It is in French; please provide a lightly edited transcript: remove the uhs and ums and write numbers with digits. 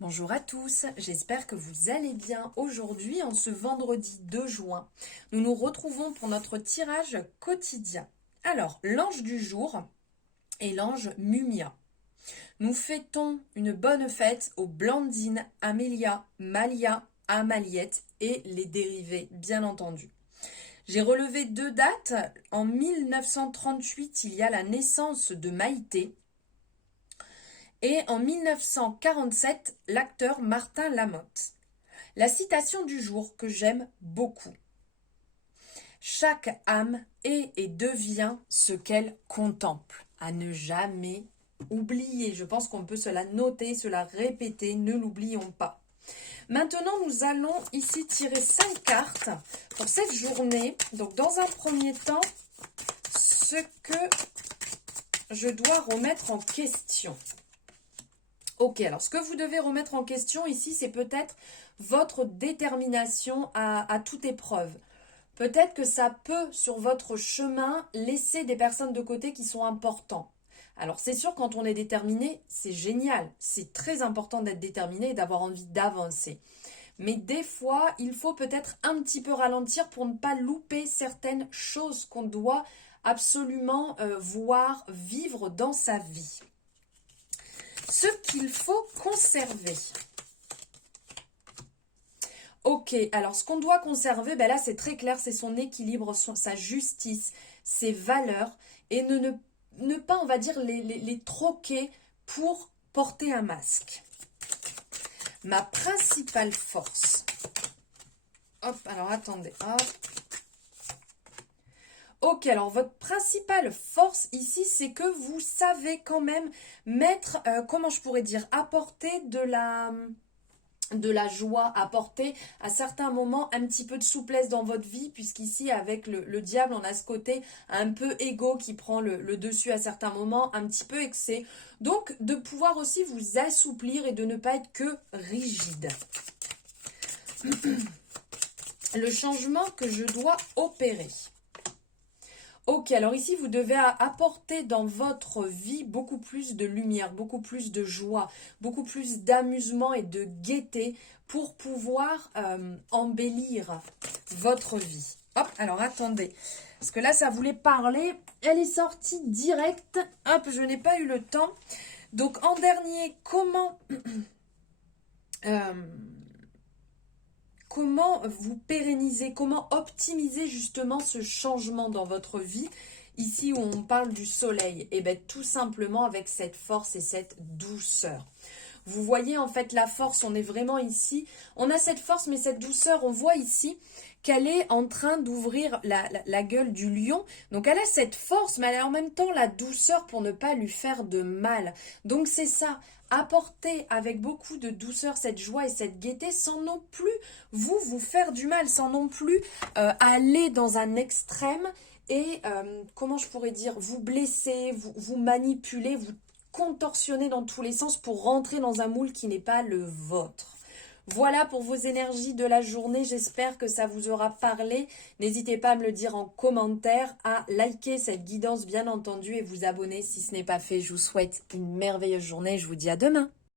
Bonjour à tous, j'espère que vous allez bien. Aujourd'hui, en ce vendredi 2 juin, nous nous retrouvons pour notre tirage quotidien. Alors, l'ange du jour est l'ange Mumia. Nous fêtons une bonne fête aux Blandine, Amélia, Malia, Amaliette et les dérivés, bien entendu. J'ai relevé deux dates. En 1938, il y a la naissance de Maïté. Et en 1947, l'acteur Martin Lamotte. La citation du jour que j'aime beaucoup. Chaque âme est et devient ce qu'elle contemple. À ne jamais oublier. Je pense qu'on peut se la noter, se la répéter, ne l'oublions pas. Maintenant, nous allons ici tirer 5 cartes pour cette journée. Donc, dans un premier temps, ce que je dois remettre en question. Ok, alors ce que vous devez remettre en question ici, c'est peut-être votre détermination à toute épreuve. Peut-être que ça peut, sur votre chemin, laisser des personnes de côté qui sont importantes. Alors c'est sûr, quand on est déterminé, c'est génial. C'est très important d'être déterminé et d'avoir envie d'avancer. Mais des fois, il faut peut-être un petit peu ralentir pour ne pas louper certaines choses qu'on doit absolument voir vivre dans sa vie. Ce qu'il faut conserver. Ok, alors ce qu'on doit conserver, ben là c'est très clair, c'est son équilibre, sa justice, ses valeurs, et ne pas, on va dire, les troquer pour porter un masque. Ma principale force. Hop, alors attendez, hop. Ok, alors votre principale force ici, c'est que vous savez quand même mettre, comment je pourrais dire, apporter de la joie, apporter à certains moments un petit peu de souplesse dans votre vie, puisqu'ici avec le diable, on a ce côté un peu égo qui prend le dessus à certains moments, un petit peu excès. Donc de pouvoir aussi vous assouplir et de ne pas être que rigide. Le changement que je dois opérer. Ok, alors ici, vous devez apporter dans votre vie beaucoup plus de lumière, beaucoup plus de joie, beaucoup plus d'amusement et de gaieté pour pouvoir embellir votre vie. Hop, alors attendez, parce que là, ça voulait parler. Elle est sortie directe. Hop, je n'ai pas eu le temps. Donc, en dernier, comment vous pérenniser, comment optimiser justement ce changement dans votre vie, ici où on parle du soleil? Et bien tout simplement avec cette force et cette douceur. Vous voyez en fait la force, on est vraiment ici, on a cette force mais cette douceur, on voit ici qu'elle est en train d'ouvrir la gueule du lion. Donc elle a cette force mais elle a en même temps la douceur pour ne pas lui faire de mal. Donc c'est ça, apporter avec beaucoup de douceur cette joie et cette gaieté sans non plus vous faire du mal, sans non plus aller dans un extrême et comment je pourrais dire, vous blesser, vous manipuler, vous contorsionner dans tous les sens pour rentrer dans un moule qui n'est pas le vôtre. Voilà pour vos énergies de la journée, j'espère que ça vous aura parlé. N'hésitez pas à me le dire en commentaire, à liker cette guidance bien entendu et vous abonner si ce n'est pas fait. Je vous souhaite une merveilleuse journée, je vous dis à demain.